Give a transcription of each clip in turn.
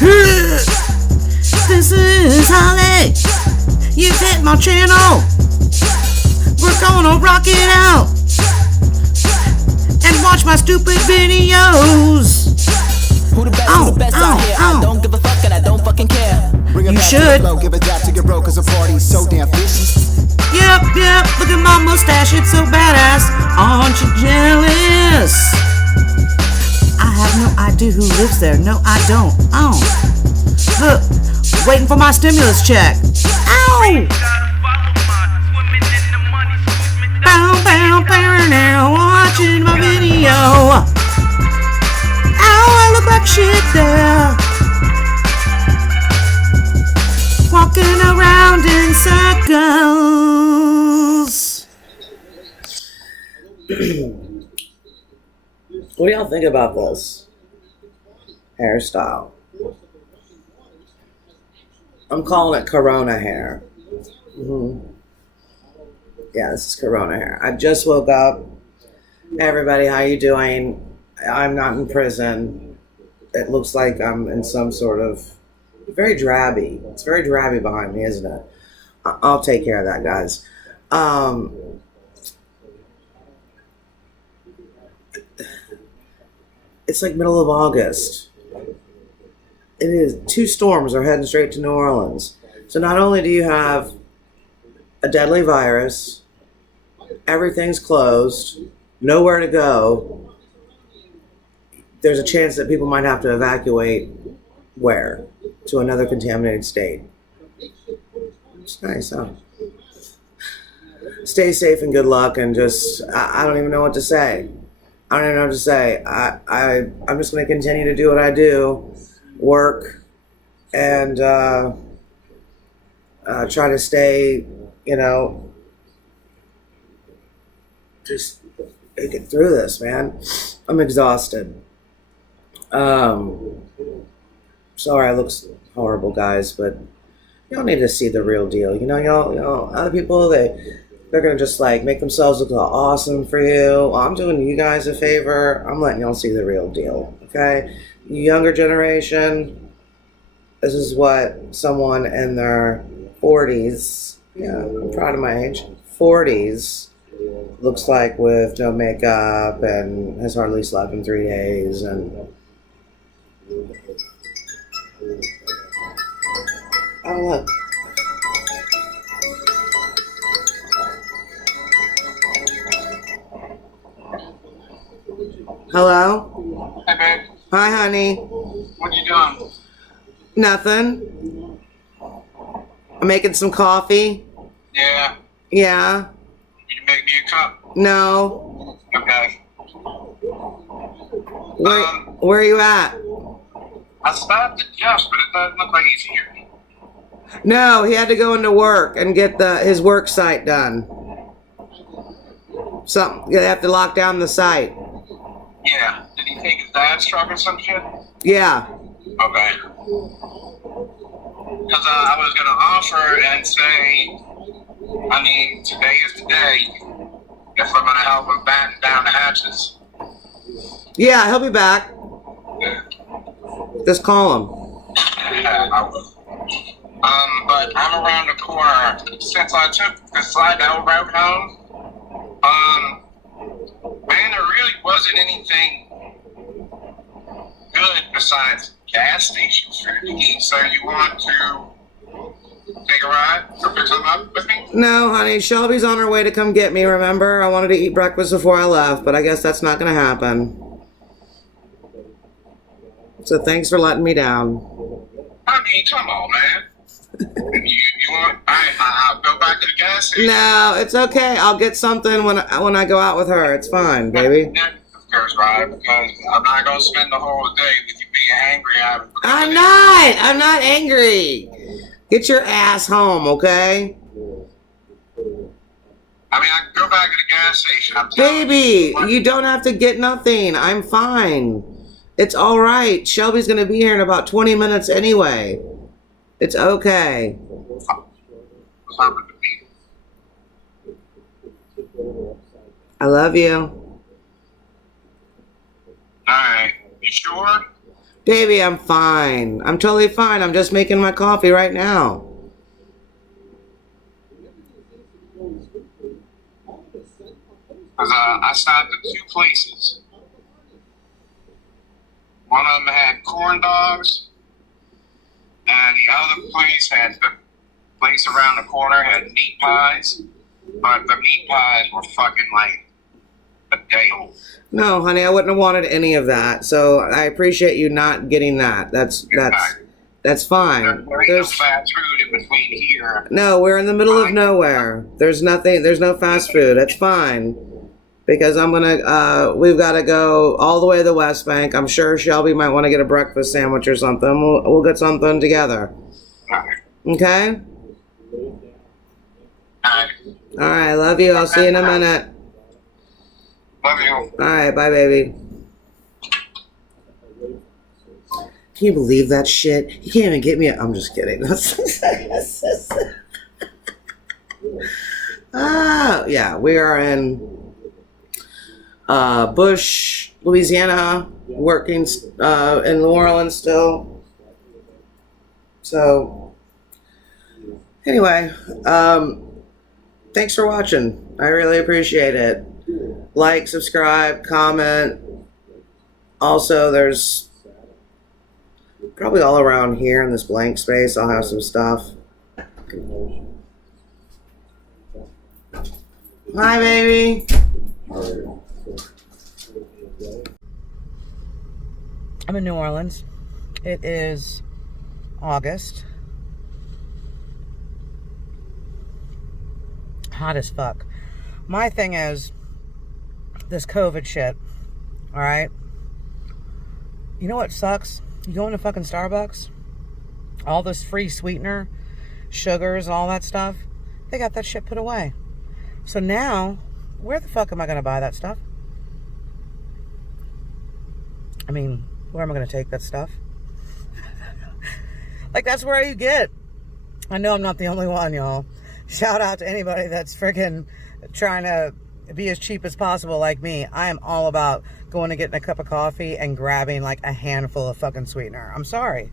This is Holley. You've hit my channel. We're gonna rock it out and watch my stupid videos. Who the best, who the best out here? I don't give a fuck and I don't fucking care. Bring it You back should. to the flow, give it that to your bro, cause the party's so damn vicious. Yep, look at my mustache, it's so badass. Aren't you jealous? I have no idea who lives there. No, I don't. Oh. Look, waiting for my stimulus check. Ow! Bow, bow, bow, now watching my video. Ow, I look like shit there. Walking around in circles. What do y'all think about this hairstyle? I'm calling it Corona hair. Yeah, this is Corona hair. I just woke up. Hey everybody, how you doing? I'm not in prison. It looks like I'm in some sort of very drabby. It's very drabby behind me, isn't it? I'll take care of that, guys. It's like middle of August. It is. 2 storms are heading straight to New Orleans. So not only do you have a deadly virus, everything's closed, nowhere to go, there's a chance that people might have to evacuate where? To another contaminated state. It's nice, huh? Stay safe and good luck, and just, I don't even know what to say. I don't even know what to say. I'm just going to continue to do what I do, work, and try to stay, just make it through this, man. I'm exhausted. Sorry, I look horrible, guys, but y'all need to see the real deal. Y'all, other people, they're gonna just like make themselves look all awesome for you. Well, I'm doing you guys a favor. I'm letting y'all see the real deal, okay? You younger generation, this is what someone in their 40s, yeah, I'm proud of my age, 40s, looks like with no makeup and has hardly slept in 3 days. And oh, look. Hello? Hey, babe. Hi, honey. What are you doing? Nothing. I'm making some coffee. Yeah. Yeah. You make me a cup? No. Okay. Where are you at? I stopped at Jeff's, but it doesn't look like he's here. No, he had to go into work and get his work site done. They have to lock down the site. Yeah. Did he take his dad's truck or some shit? Yeah. Okay. Because I was going to offer and say, today is the day if I'm going to help him batten down the hatches. Yeah, he'll be back. Yeah. Just call him. I will. But I'm around the corner. Since I took the Slidell route home, man, there really wasn't anything good besides gas station food to eat. So you want to take a ride or pick something up with me? No, honey, Shelby's on her way to come get me, remember? I wanted to eat breakfast before I left, but I guess that's not going to happen. So thanks for letting me down. Come on, man. you want? I'll go back to the gas station. No, it's okay. I'll get something when I go out with her. It's fine, baby. Of course, right? Because I'm not gonna spend the whole day with you being angry at me. I'm not angry. Get your ass home, okay? I can go back to the gas station. Baby, you don't have to get nothing. I'm fine. It's all right. Shelby's going to be here in about 20 minutes anyway. It's okay. I love you. Alright. You sure? Baby, I'm fine. I'm totally fine. I'm just making my coffee right now. Because I stopped at 2 places. One of them had corn dogs, and the other place had the place around the corner had meat pies, but the meat pies were fucking like a day old. No, honey, I wouldn't have wanted any of that. So I appreciate you not getting that. That's fine. There ain't no fast food in between here. No, we're in the middle of nowhere. There's nothing. There's no fast food. That's fine. Because we've got to go all the way to the West Bank. I'm sure Shelby might want to get a breakfast sandwich or something. We'll get something together. Okay? All right, love you. I'll see you in a minute. Love you. All right, bye, baby. Can you believe that shit? He can't even get me. I'm just kidding. Yeah, we are in Bush, Louisiana, working in New Orleans still. So, anyway, thanks for watching. I really appreciate it. Like, subscribe, comment. Also, there's probably all around here in this blank space, I'll have some stuff. Hi, baby. I'm in New Orleans. It is August. Hot as fuck. My thing is this COVID shit. All right. You know what sucks? You go into fucking Starbucks, all this free sweetener, sugars, all that stuff, they got that shit put away. So now, where the fuck am I going to buy that stuff? I mean, where am I going to take that stuff? Like, that's where you get. I know I'm not the only one, y'all. Shout out to anybody that's freaking trying to be as cheap as possible like me. I am all about going and getting a cup of coffee and grabbing like a handful of fucking sweetener. I'm sorry.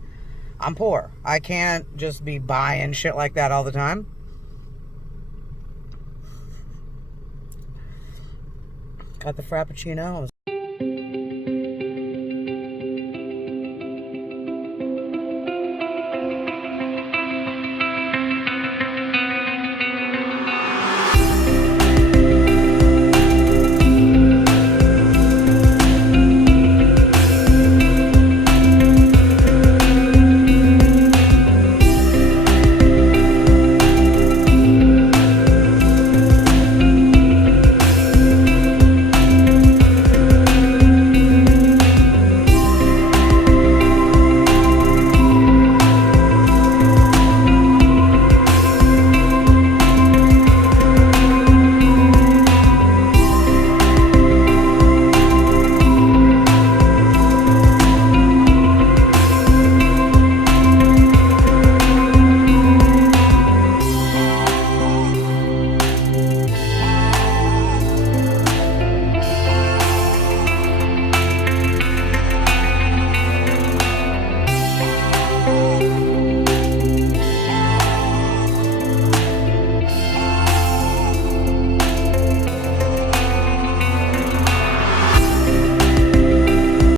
I'm poor. I can't just be buying shit like that all the time. Got the Frappuccino.